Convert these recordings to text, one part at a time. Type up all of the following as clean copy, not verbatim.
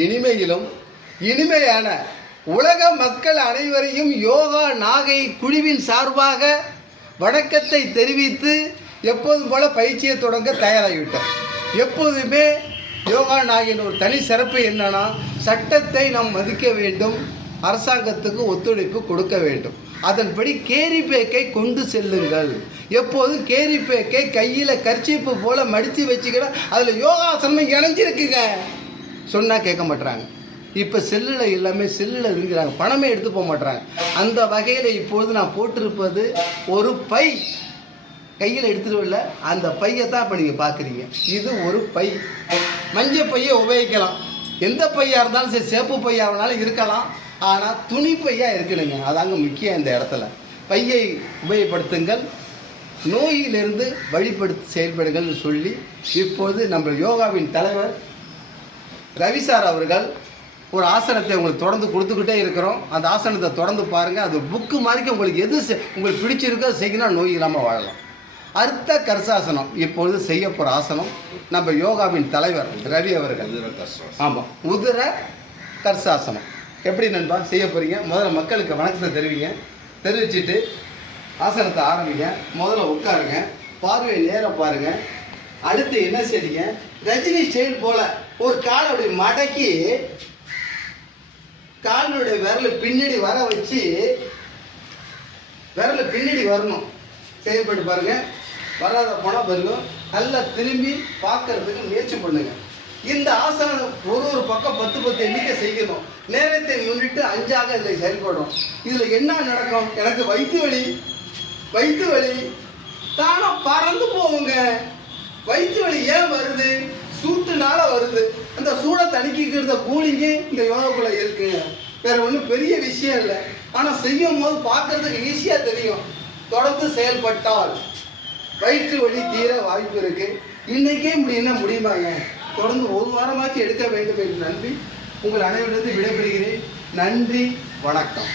இனிமையிலும் இனிமையான உலக மக்கள் அனைவரையும் யோகா நாகை குழுவின் சார்பாக வணக்கத்தை தெரிவித்து எப்போதும் போல பயிற்சியை தொடங்க தயாராகிவிட்டோம். எப்போதுமே யோகா நாகின் ஒரு தனி சிறப்பு என்னன்னா, சட்டத்தை நாம் மதிக்க வேண்டும், அரசாங்கத்துக்கு ஒத்துழைப்பு கொடுக்க வேண்டும். அதன்படி கேரி பேக்கை கொண்டு செல்லுங்கள். எப்போதும் கேரி பேக்கை கையில் கர்ச்சீப்பு போல மடித்து வச்சுக்கிட, அதில் யோகாசனம் இணைஞ்சிருக்குங்க சொன்னால் கேட்க மாட்டுறாங்க. இப்போ செல்லில் எல்லாமே செல்லில் இருந்துறாங்க, பணமே எடுத்து போக மாட்டுறாங்க. அந்த வகையில் இப்பொழுது நான் போட்டிருப்பது ஒரு பை, கையில் எடுத்துகிட்டு இல்லை, அந்த பையை தான் இப்போ நீங்கள் பார்க்குறீங்க. இது ஒரு பை, மஞ்சள் பையை உபயோகிக்கலாம். எந்த பையாக இருந்தாலும் சரி, சேப்பு பையாகனாலும் இருக்கலாம், ஆனால் துணி பையாக இருக்கணுங்க. அதாங்க முக்கியம். இந்த இடத்துல பையை உபயோகப்படுத்துங்கள், நோயிலிருந்து வழிபடுத்தி செயல்படுங்கள் சொல்லி இப்போது நம்ம யோகாவின் தலைவர் ரவி சார் அவர்கள் ஒரு ஆசனத்தை உங்களுக்கு தொடர்ந்து கொடுத்துக்கிட்டே இருக்கிறோம். அந்த ஆசனத்தை தொடர்ந்து பாருங்கள். அது புக்கு மாதிரி உங்களுக்கு எது உங்களுக்கு பிடிச்சிருக்கோ செய்யணும், நோய் இல்லாமல் வாழலாம். அர்த்த கர்சாசனம் இப்பொழுது செய்ய போகிற ஆசனம் நம்ம யோகாவின் தலைவர் ரவி அவர்கள். ஆமாம், உதிர கர்சாசனம். எப்படி நண்பா செய்ய போகிறீங்க? முதல்ல மக்களுக்கு வணக்கத்தை தெரிவிச்சுட்டு ஆசனத்தை ஆரம்பிங்க. முதல்ல உட்காருங்க, பார்வையை நேரம் பாருங்கள். அடுத்து என்ன செய்யுங்க, ரஜினி ஸ்டைல் போல் ஒரு காலை அப்படி மடக்கி காலினுடைய விரல் பின்னாடி வர வச்சு, விரல் பின்னாடி வரணும். செயல்பட்டு பாருங்க. வராத போனால் பாருங்க, நல்லா திரும்பி பார்க்கறதுக்கு முயற்சி பண்ணுங்க. இந்த ஆசனம் ஒரு பக்கம் 10 எண்ணிக்கை செய்யணும். நேரத்தை முன்னிட்டு 5ஆக இதில் செயல்படும். இதில் என்ன நடக்கும்? எனக்கு வயிற்று வலி தானே பறந்து போவுங்க. வயிற்று வலி ஏன் வருது? சூட்டுனால வருது. அந்த சூடை தணிக்கிக்கிறத கூலிங்க இந்த யோகாக்குள்ள இருக்குங்க. வேற ஒன்றும் பெரிய விஷயம் இல்லை. ஆனால் செய்யும் போது பார்க்கறதுக்கு ஈஸியாக தெரியும். தொடர்ந்து செயல்பட்டால் வயிற்று வலி தீர வாய்ப்பு இருக்கு. இன்னைக்கே முடியுமாங்க? தொடர்ந்து ஒரு வாரமாச்சு எடுக்க வேண்டும் என்று நம்பி உங்கள் அனைவரிடத்து விடைபெறுகிறேன். நன்றி, வணக்கம்.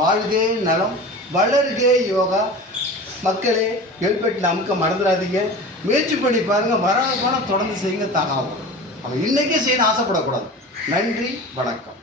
வாழ்கே நலம், வளர்கே யோகா. மக்களே, ஹெல்மெட்டில் அமுக்க மறந்துடாதீங்க. முயற்சி பண்ணி பாருங்கள். வராத போனால் தொடர்ந்து செய்யுங்க, தானாகும். அவன் இன்றைக்கே செய்யணும் ஆசைப்படக்கூடாது. நன்றி, வணக்கம்.